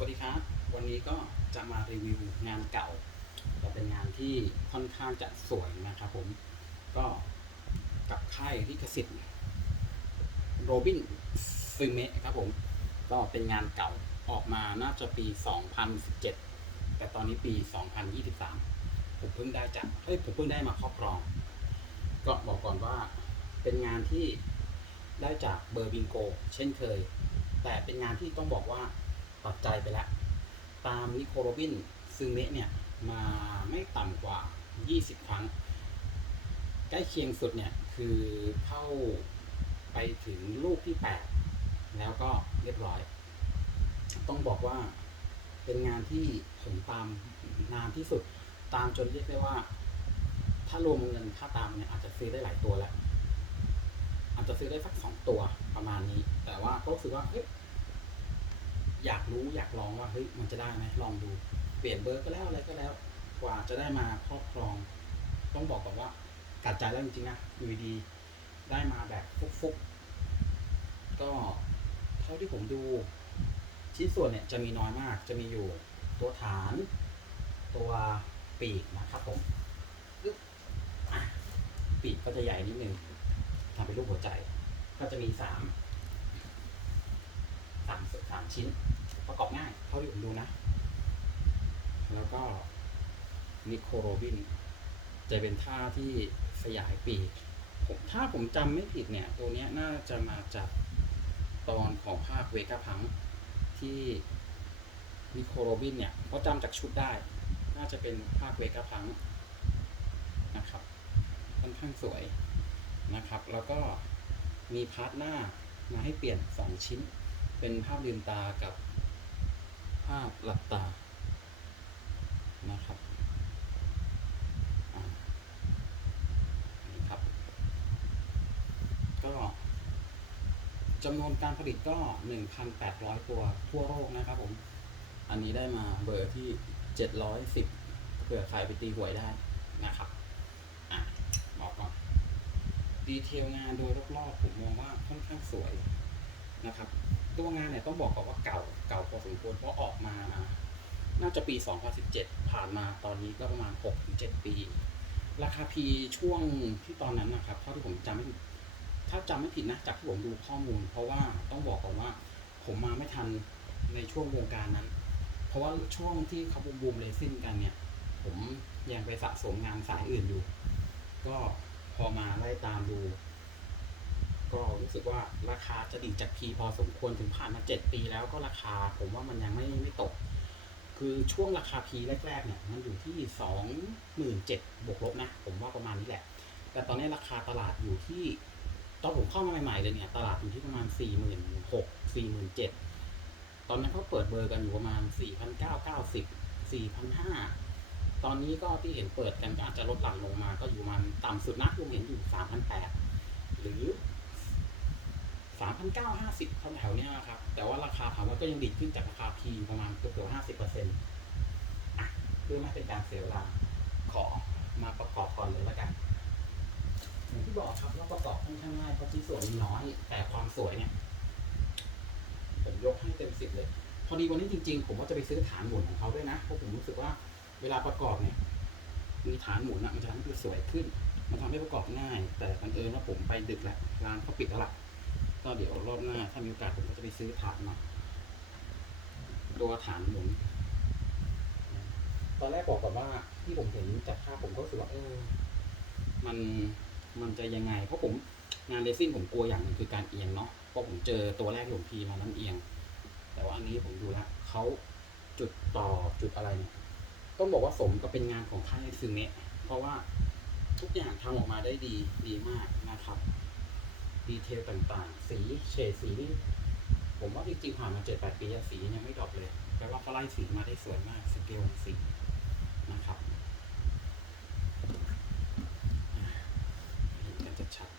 สวัสดีครับ วันนี้ก็จะมารีวิวงานเก่าแต่เป็นงานที่ค่อนข้างจะสวยนะครับผม ก็กับค่ายลิขสิทธิ์โรบินซึเมะครับผม ก็เป็นงานเก่าออกมาน่าจะปี 2017 แต่ตอนนี้ปี 2023 ผมเพิ่งได้จากเฮ้ยผมเพิ่งได้มาครอบครอง ก็บอกก่อนว่าเป็นงานที่ได้จากเบอร์บิงโก เช่นเคย แต่เป็นงานที่ต้องบอกว่า ตัดใจไปแล้ว ตามนิโคโรบินซึเมะเนี่ยมาไม่ต่ำกว่า 20 ครั้ง ใกล้เคียงสุดเนี่ยคือเข้าไปถึงลูกที่ 8 แล้วก็เรียบร้อย ต้องบอกว่าเป็นงานที่ผมตามนานที่สุด ตามจนเรียกได้ว่า ถ้ารวมเงินค่าตามเนี่ยอาจจะซื้อได้หลายตัวแล้ว อาจจะซื้อได้สักสองตัวประมาณนี้ แต่ว่าก็รู้สึกว่าเฮ้ย อยากรู้อยากลองว่าเฮ้ยมันจะได้ไหมลองดู เปลี่ยนเบอร์ก็แล้วอะไรก็แล้ว กว่าจะได้มาครอบครอง ต้องบอกก่อนว่ากัดใจแล้วจริงๆนะอยู่ดีๆได้มาแบบฟุกๆก็เท่าที่ผมดูชิ้นส่วนเนี่ยจะมีน้อยมาก จะมีอยู่ตัวฐาน ตัวปีกนะครับผมปีกก็จะใหญ่นิดนึงทำเป็นรูปหัวใจ ก็จะมีสาม สามชิ้น ประกอบง่าย เท่าที่ผมดูนะ แล้วก็นิโคโรบิน จะเป็นท่าที่สยายปีกผมถ้าผมจำไม่ผิดเนี่ย ตัวนี้น่าจะมาจากตอนของภาคเวกาพังที่นิโคโรบินเนี่ยเขาจำจากชุดได้ น่าจะเป็นภาคเวกาพังนะครับค่อนข้างสวยนะครับ แล้วก็มีพาร์ทหน้ามาให้เปลี่ยน 2 ชิ้น เป็นภาพลืมตากับภาพหลับตานะครับนี่ครับ ก็จำนวนการผลิตก็ 1,800 ตัวทั่วโลกนะครับผม อันนี้ได้มาเบอร์ที่ 710 เผื่อใครไปตีหวยได้นะครับอะบอกก่อนดีเทลงานโดยรอบๆผมมองว่าค่อนข้างสวยนะครับ ตัวงานเนี่ยต้องบอกก่อนว่าเก่าเก่าพอสมควรเพราะออกมา น่าจะปี 2017 ผ่านมาตอนนี้ก็ประมาณ 6-7 ปี ราคาพีช่วงที่ตอนนั้นนะครับเท่าที่ผมจำไม่ถ้าจำไม่ผิดนะจากที่ผมดูข้อมูล เพราะว่าต้องบอกก่อนว่าผมมาไม่ทันในช่วงวงการนั้น เพราะว่าช่วงที่เขาบูมบูมเลซิ่งกันเนี่ย ผมยังไปสะสมงานสายอื่นอยู่ ก็พอมาไล่ตามดู ก็รู้สึกว่าราคาจะดีจากพีพอสมควรถึงผ่านมาเจ็ดปีแล้วก็ราคาผมว่ามันยังไม่ไม่ตก คือช่วงราคาพีแรกๆเนี่ยมันอยู่ที่สองหมื่นเจ็ดบวกลบนะผมว่าประมาณนี้แหละ แต่ตอนนี้ราคาตลาดอยู่ที่ตอนผมเข้ามาใหม่ๆเลยเนี่ยตลาดอยู่ที่ประมาณสี่หมื่นหกสี่หมื่นเจ็ดตอนนั้นเขาเปิดเบอร์กันอยู่ประมาณสี่พันเก้าเก้าสิบสี่พันห้าตอนนี้ก็ที่เห็นเปิดกันก็อาจจะลดหลั่นลงมาก็อยู่มันต่ำสุดนะผมเห็นอยู่สามพันแปดหรือ สามพันเก้าห้าสิบแถวเนี้ยครับ แต่ว่าราคาถามว่าก็ยังดีขึ้นจากราคาพีประมาณเกือบห้าสิบเปอร์เซ็นต์เพื่อไม่เป็นการเสียเวลาขอมาประกอบก่อนเลยละกันอย่างที่บอกครับว่าประกอบค่อนข้างง่ายเพราะชิ้นส่วนน้อย แต่ความสวยเนี่ยผมยกให้เต็มสิบเลย พอดีวันนี้จริง ๆ ผมว่าจะไปซื้อฐานหมุนของเขาด้วยนะเพราะผมรู้สึกว่าเวลาประกอบเนี่ยมีฐานหมุนอะมันจะทำให้สวยขึ้น มันทำให้ประกอบง่าย แต่บังเอิญว่าผมไปดึกแล้วร้านเขาปิดแล้วล่ะ ก็เดี๋ยวรอบหน้า ถ้ามีโอกาสผมก็จะไปซื้อฐานมาตัวฐานหมุนตอนแรกบอกก่อนว่าที่ผมเห็นจากภาพผมก็รู้สึกว่าเออ มันมันจะยังไง เพราะผมงานเรซิ่งผมกลัวอย่างหนึงคือการเอียงเนาะเพราะผมเจอตัวแรกที่ผมพีมานั้นเอียง แต่ว่าอันนี้ผมดูแล้วเขาจุดต่อจุดอะไรเนี่ยต้องบอกว่าสมกับเป็นงานของค่ายซึเนะเพราะว่าทุกอย่างทำออกมาได้ดีดีมากนะครับ ดีเทลต่างๆ สีเฉดสีนี่ผมว่าจริงๆผ่านมาเจ็ดแปดปีสียังไม่ดรอปเลยแปลว่าเขาไล่สีมาได้สวยมากสเกลสีนะครับเห็นกันชัดๆ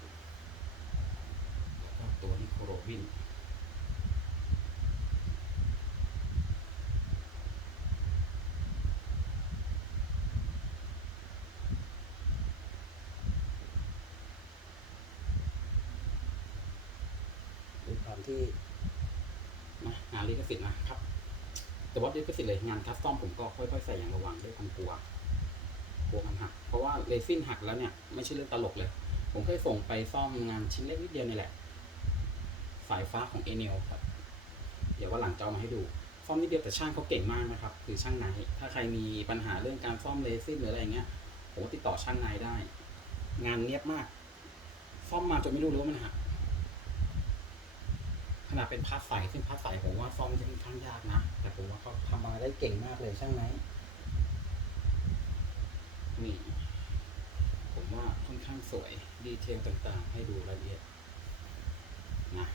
แล้วก็ตัวนิโคโรวิน ด้วยความที่นะงานลิขสิทธิ์นะครับ แต่ว่าลิขสิทธิ์เลยงานคัสตอมผมก็ค่อยๆใส่อย่างระวังด้วยความกลัวกลัวมันหัก เพราะว่าเรซินหักแล้วเนี่ยไม่ใช่เรื่องตลกเลย ผมเคยส่งไปซ่อมงานชิ้นเล็กนิดเดียวนี่แหละ สายฟ้าของเอเนลครับเดี๋ยวว่าหลังจะเอามาให้ดูซ่อมนิดเดียวแต่ช่างเขาเก่งมากนะครับ คือช่างนายถ้าใครมีปัญหาเรื่องการซ่อมเรซินหรืออะไรเงี้ยผมติดต่อช่างนายได้ งานเนียบมากซ่อมมาจนไม่รู้เลยว่ามันหัก ขนาดเป็นพาร์ทใสซึ่งพาร์ทใสผมว่าซ่อมจะค่อนข้างยากนะ แต่ผมว่าเขาทำมาได้เก่งมากเลยช่างไหนนี่ผมว่าค่อนข้างสวยดีเทลต่างๆ ให้ดูรายละเอียดนะ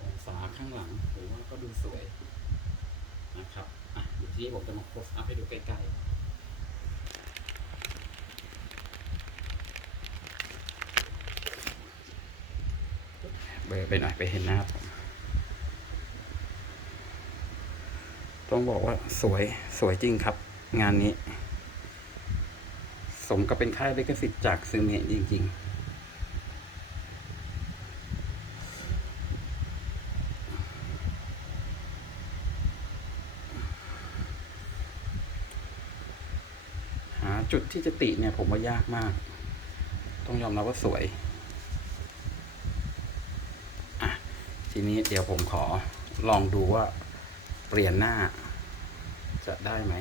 องศาข้างหลังผมว่าก็ดูสวยนะครับอะทีนี้ผมจะมาโพสอัพให้ดูใกล้ๆ เบอร์ไปหน่อยไปเห็นหน้าผมต้องบอกว่าสวยสวยจริงครับ งานนี้ สมกับเป็นค่ายลิขสิทธิ์จากซูเมะจริงๆหาจุดที่จะติเนี่ยผมว่ายากมาก ต้องยอมรับว่าสวย อะ ทีนี้เดี๋ยวผมขอลองดูว่าเปลี่ยนหน้าจะได้ไหม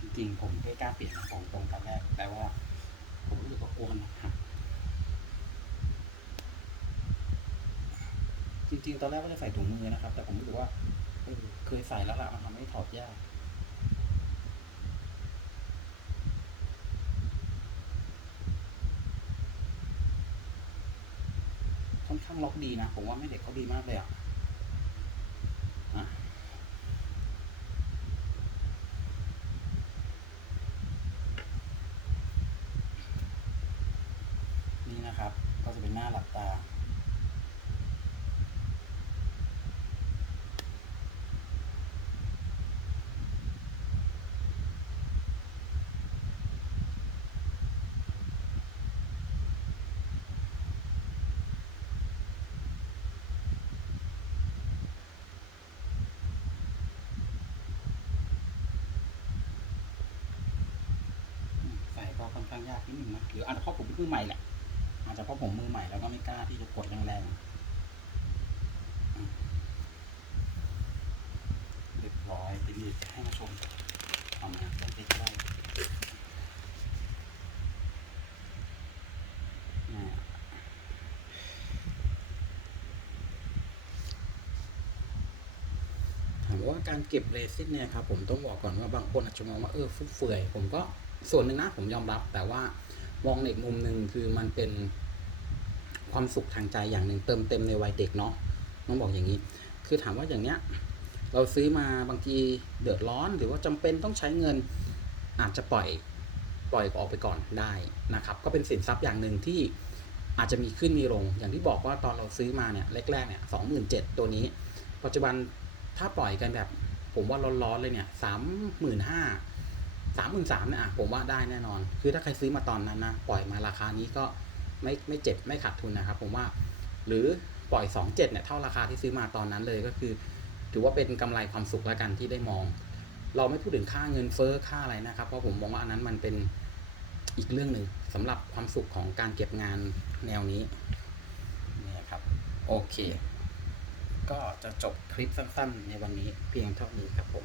จริงๆ ผมไม่กล้าเปลี่ยนของตรงตอนแรก แต่ว่า ผมรู้สึกว่ากลัวนหักจริงๆ ตอนแรกก็จะใส่ถุงมือนะครับ แต่ผมรู้สึกว่าเออเคยใส่แล้วล่ะมันทำให้ถอดยาก ค่อนข้างล็อกดีนะ ผมว่าแม่เด็กเขาดีมากเลยอะนี่นะครับ ก็จะเป็นหน้าหลับตา ใส่ก็ ค่อนข้างยากนิดนึงนะหรืออาจจะเพราะผมเป็นมือใหม่แหละอาจจะเพราะผมมือใหม่แล้วก็ไม่กล้าที่จะกดแรงๆเรียบร้อยทีนี้ให้มาชมเอามาใกล้ถามว่าการเก็บเรซินเนี่ยครับผมต้องบอกก่อนว่าบางคนอาจจะมองว่าเออฟุ่มเฟือยผมก็ ส่วนหนึ่งนะผมยอมรับ แต่ว่ามองในมุมหนึ่งคือมันเป็นความสุขทางใจอย่างหนึ่งเติมเต็มในวัยเด็กเนาะต้องบอกอย่างนี้ คือถามว่าอย่างเนี้ย เราซื้อมาบางทีเดือดร้อนหรือว่าจำเป็นต้องใช้เงินอาจจะปล่อยปล่อยออกไปก่อนได้นะครับ ก็เป็นสินทรัพย์อย่างหนึ่งที่อาจจะมีขึ้นมีลง อย่างที่บอกว่าตอนเราซื้อมาเนี่ยแรกๆเนี่ยสองหมื่นเจ็ดตัวนี้ ปัจจุบันถ้าปล่อยกันแบบ ผมว่าร้อนๆเลยเนี่ยสามหมื่นห้า สามหมื่นสามเนี่ยอะผมว่าได้แน่นอน คือถ้าใครซื้อมาตอนนั้นนะ ปล่อยมาราคานี้ก็ไม่ไม่เจ็บไม่ขาดทุนนะครับ ผมว่า หรือปล่อยสองเจ็ดเนี่ยเท่าราคาที่ซื้อมาตอนนั้นเลยก็คือ ถือว่าเป็นกำไรความสุขแล้วกันที่ได้มอง เราไม่พูดถึงค่าเงินเฟ้อค่าอะไรนะครับ เพราะผมมองว่าอันนั้นมันเป็นอีกเรื่องหนึ่งสำหรับความสุขของการเก็บงานแนวนี้นี่ครับโอเค ก็จะจบคลิปสั้นๆ ในวันนี้เพียงเท่านี้ครับผม